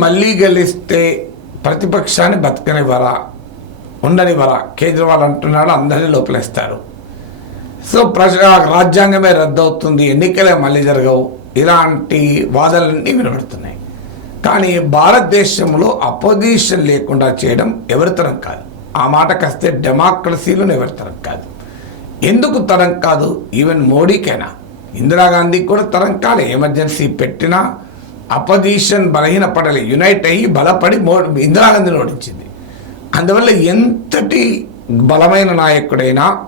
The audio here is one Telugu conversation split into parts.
మళ్ళీ గెలిస్తే ప్రతిపక్షాన్ని బతకనివ్వరా? ఉండనివ్వరా? కేజ్రీవాల్ అంటున్నాడు అందరినీ లోపలేస్తారు. సో ప్రజ రాజ్యాంగమే రద్దవుతుంది ఎన్నికలే మళ్ళీ జరగవు. ఇలాంటి వాదనలన్నీ వినబడుతున్నాయి. కానీ భారతదేశంలో అపోజిషన్ లేకుండా చేయడం ఎవరితరం కాదు. ఆ మాట కాస్తే డెమోక్రసీలోనే ఎవరితరం కాదు. ఎందుకు తరం కాదు? ఈవెన్ మోడీకైనా. ఇందిరాగాంధీకి కూడా తరం కాలే. ఎమర్జెన్సీ పెట్టినా అపోజిషన్ బలహీనపడలే యునైట్ అయ్యి బలపడి మో ఇందిరాగాంధీని ఓడించింది. అందువల్ల ఎంతటి బలమైన నాయకుడైనా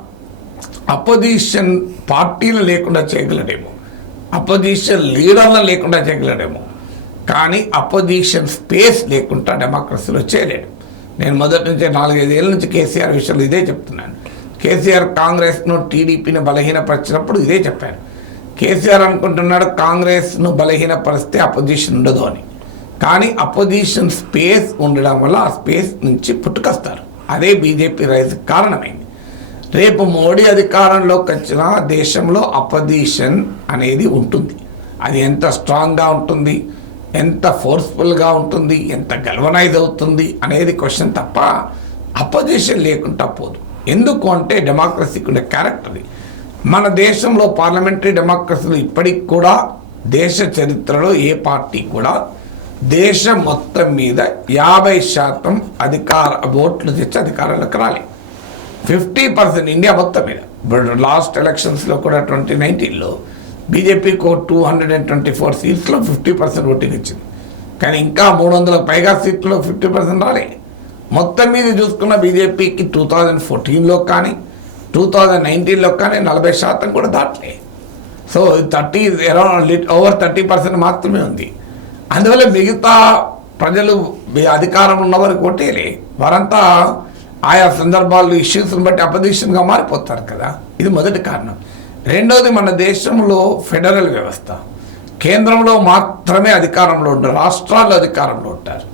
అపోజిషన్ పార్టీలు లేకుండా చేయగలడేమో. అపోజిషన్ లీడర్లను లేకుండా చేయగలడేమో. కానీ అపోజిషన్ స్పేస్ లేకుండా డెమోక్రసీలో చేయలేడు. నేను మొదటి నుంచి నాలుగైదేళ్ళ నుంచి కేసీఆర్ విషయంలో ఇదే చెప్తున్నాను. కేసీఆర్ కాంగ్రెస్ను టీడీపీని బలహీనపరిచినప్పుడు ఇదే చెప్పాను. కేసీఆర్ అనుకుంటున్నాడు కాంగ్రెస్ను బలహీనపరిస్తే అపోజిషన్ ఉండదు అని. కానీ అపోజిషన్ స్పేస్ ఉండడం వల్ల ఆ స్పేస్ నుంచి పుట్టుకొస్తారు. అదే బీజేపీ రైజ్ కారణమైంది. రేపు మోడీ అధికారంలోకి వచ్చిన దేశంలో అపోజిషన్ అనేది ఉంటుంది. అది ఎంత స్ట్రాంగ్గా ఉంటుంది ఎంత ఫోర్స్ఫుల్గా ఉంటుంది ఎంత గల్వనైజ్ అవుతుంది అనేది క్వశ్చన్ తప్ప అపోజిషన్ లేకుండా పోదు. ఎందుకు అంటే డెమోక్రసీకి ఉండే క్యారెక్టర్ మన దేశంలో పార్లమెంటరీ డెమోక్రసీలు ఇప్పటికి కూడా దేశ చరిత్రలో ఏ పార్టీ కూడా దేశం మొత్తం మీద యాభై శాతం అధికార ఓట్లు తెచ్చి అధికారంలోకి రాలి. ఫిఫ్టీ పర్సెంట్ ఇండియా మొత్తం మీద. ఇప్పుడు లాస్ట్ ఎలక్షన్స్లో కూడా ట్వంటీ నైన్టీన్లో బీజేపీకి two hundred and twenty four సీట్స్లో fifty percent voting ఇచ్చింది. కానీ ఇంకా మూడు వందల పైగా సీట్లో ఫిఫ్టీ పర్సెంట్ రాలే. మొత్తం మీద చూసుకున్న బీజేపీకి టూ థౌజండ్ ఫోర్టీన్లో కానీ టూ థౌజండ్ నైన్టీన్లో కానీ నలభై శాతం కూడా దాటలే. So thirty around over thirty percent మాత్రమే ఉంది. అందువల్ల మిగతా ప్రజలు అధికారం ఉన్నవారు కొట్టేలే. వారంతా ఆయా సందర్భాల్లో ఇష్యూస్ని బట్టి అపోజిషన్గా మారిపోతారు కదా. ఇది మొదటి కారణం. రెండోది మన దేశంలో ఫెడరల్ వ్యవస్థ. కేంద్రంలో మాత్రమే అధికారంలో ఉంటారు. రాష్ట్రాల్లో అధికారంలో ఉంటారు.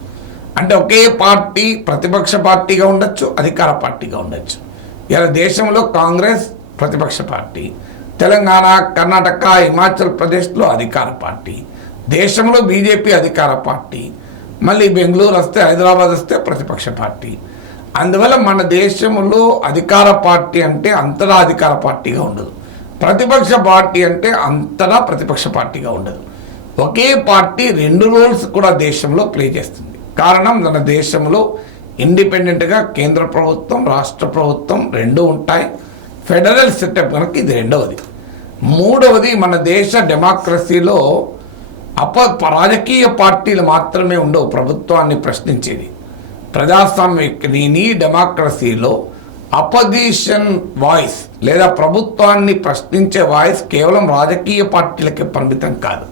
అంటే ఒకే పార్టీ ప్రతిపక్ష పార్టీగా ఉండొచ్చు అధికార పార్టీగా ఉండొచ్చు. ఇలా దేశంలో కాంగ్రెస్ ప్రతిపక్ష పార్టీ తెలంగాణ కర్ణాటక హిమాచల్ ప్రదేశ్లో అధికార పార్టీ దేశంలో బీజేపీ అధికార పార్టీ మళ్ళీ బెంగళూరు వస్తే హైదరాబాద్ వస్తే ప్రతిపక్ష పార్టీ. అందువల్ల మన దేశంలో అధికార పార్టీ అంటే అంతటా అధికార పార్టీగా ఉండదు. ప్రతిపక్ష పార్టీ అంటే అంతటా ప్రతిపక్ష పార్టీగా ఉండదు. ఒకే పార్టీ రెండు రోల్స్ కూడా దేశంలో ప్లే చేస్తుంది. కారణం మన దేశంలో ఇండిపెండెంట్గా కేంద్ర ప్రభుత్వం రాష్ట్ర ప్రభుత్వం రెండు ఉంటాయి. ఫెడరల్ సెటప్ కనుక ఇది రెండవది. మూడవది మన దేశ డెమోక్రసీలో అప రాజకీయ పార్టీలు మాత్రమే ఉండవు ప్రభుత్వాన్ని ప్రశ్నించేది. ప్రజాస్వామ్యని డెమోక్రసీలో అపోజిషన్ వాయిస్ లేదా ప్రభుత్వాన్ని ప్రశ్నించే వాయిస్ కేవలం రాజకీయ పార్టీలకే పరిమితం కాదు.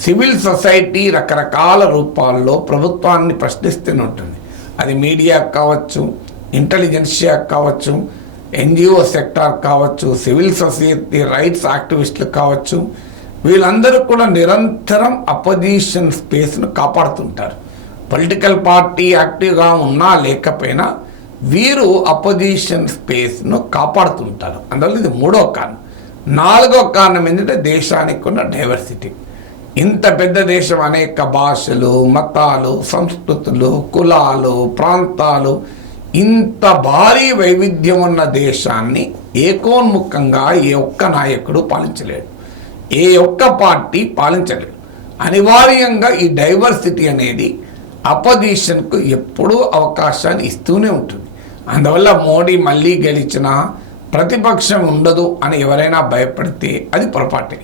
సివిల్ సొసైటీ రకరకాల రూపాల్లో ప్రభుత్వాన్ని ప్రశ్నిస్తూనే ఉంటుంది. అది మీడియా కావచ్చు ఇంటెలిజెన్షియా కావచ్చు ఎన్జిఓ సెక్టార్ కావచ్చు సివిల్ సొసైటీ రైట్స్ యాక్టివిస్టులు కావచ్చు వీళ్ళందరూ కూడా నిరంతరం అపోజిషన్ స్పేస్ను కాపాడుతుంటారు. పొలిటికల్ పార్టీ యాక్టివ్గా ఉన్నా లేకపోయినా వీరు అపోజిషన్ స్పేస్ను కాపాడుతుంటారు. అందువల్ల ఇది మూడో కారణం. నాలుగో కారణం ఏంటంటే దేశానికి ఉన్న డైవర్సిటీ. ఇంత పెద్ద దేశం అనేక భాషలు మతాలు సంస్కృతులు కులాలు ప్రాంతాలు ఇంత భారీ వైవిధ్యం ఉన్న దేశాన్ని ఏకోన్ముఖంగా ఏ ఒక్క నాయకుడు పాలించలేడు. ఏ ఒక్క పార్టీ పాలించలేడు. అనివార్యంగా ఈ డైవర్సిటీ అనేది అపోజిషన్కు ఎప్పుడూ అవకాశాన్ని ఇస్తూనే ఉంటుంది. అందువల్ల మోడీ మళ్ళీ గెలిచినా ప్రతిపక్షం ఉండదు అని ఎవరైనా భయపడితే అది పొరపాటే.